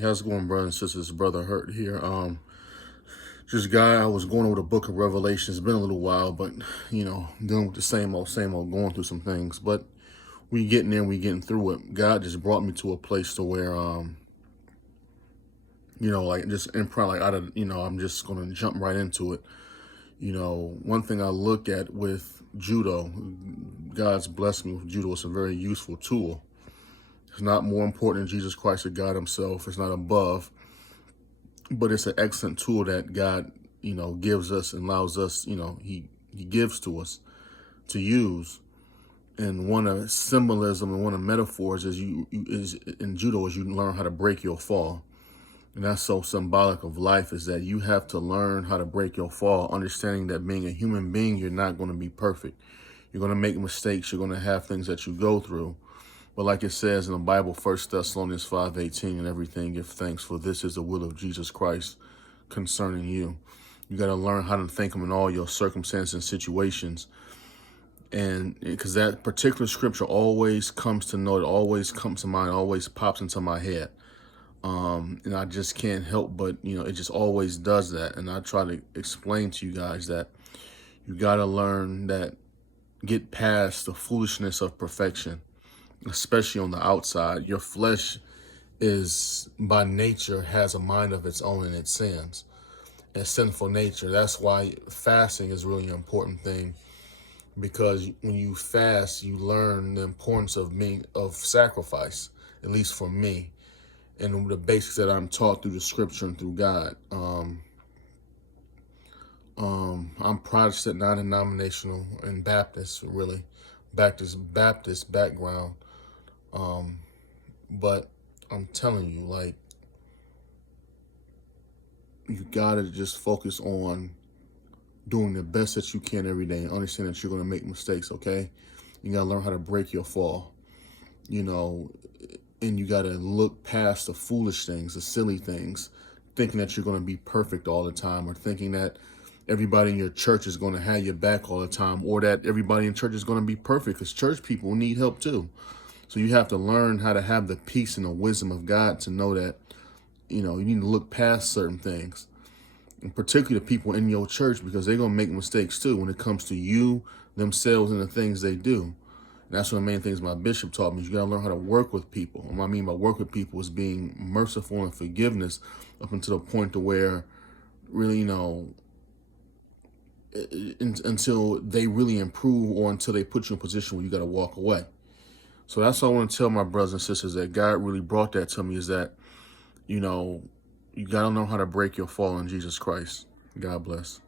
How's it going, brothers and sisters? Brother Hurt here. Just guy, I was going over the book of Revelation. It's been a little while, but dealing with the same old, going through some things. But we getting there, we getting through it. God just brought me to a place to where, like just in front, like out of, I'm just gonna jump right into it. One thing I look at with judo, God's blessed me with judo. It's a very useful tool. It's not more important than Jesus Christ or God himself. It's not above, but it's an excellent tool that God, gives us and allows us, he gives to us to use. And one of symbolism and one of metaphors is is in judo is you learn how to break your fall. And that's so symbolic of life, is that you have to learn how to break your fall, understanding that being a human being, you're not going to be perfect. You're going to make mistakes. You're going to have things that you go through. But like it says in the Bible, 1 Thessalonians 5:18, and everything, give thanks, for this is the will of Jesus Christ concerning you. You got to learn how to thank him in all your circumstances and situations. And because that particular scripture always comes to note, always comes to mind, always pops into my head. And I just can't help but, it just always does that. And I try to explain to you guys that you got to learn that, get past the foolishness of perfection, especially on the outside. Your flesh is by nature has a mind of its own, and it sins. A sinful nature. That's why fasting is really an important thing, because when you fast, you learn the importance of sacrifice, at least for me, and the basics that I'm taught through the scripture and through God. I'm Protestant, non-denominational, and Baptist, really. Baptist background. But I'm telling you, like, you gotta just focus on doing the best that you can every day, and understand that you're gonna make mistakes, okay? You gotta learn how to break your fall, and you gotta look past the foolish things, the silly things, thinking that you're gonna be perfect all the time, or thinking that everybody in your church is gonna have your back all the time, or that everybody in church is gonna be perfect, because church people need help too. So you have to learn how to have the peace and the wisdom of God to know that, you need to look past certain things, and particularly the people in your church, because they're going to make mistakes too when it comes to you, themselves, and the things they do. And that's one of the main things my bishop taught me. You got to learn how to work with people. And what I mean by work with people is being merciful and forgiveness up until the point to where really, until they really improve, or until they put you in a position where you got to walk away. So that's what I want to tell my brothers and sisters, that God really brought that to me, is that, you got to know how to break your fall in Jesus Christ. God bless.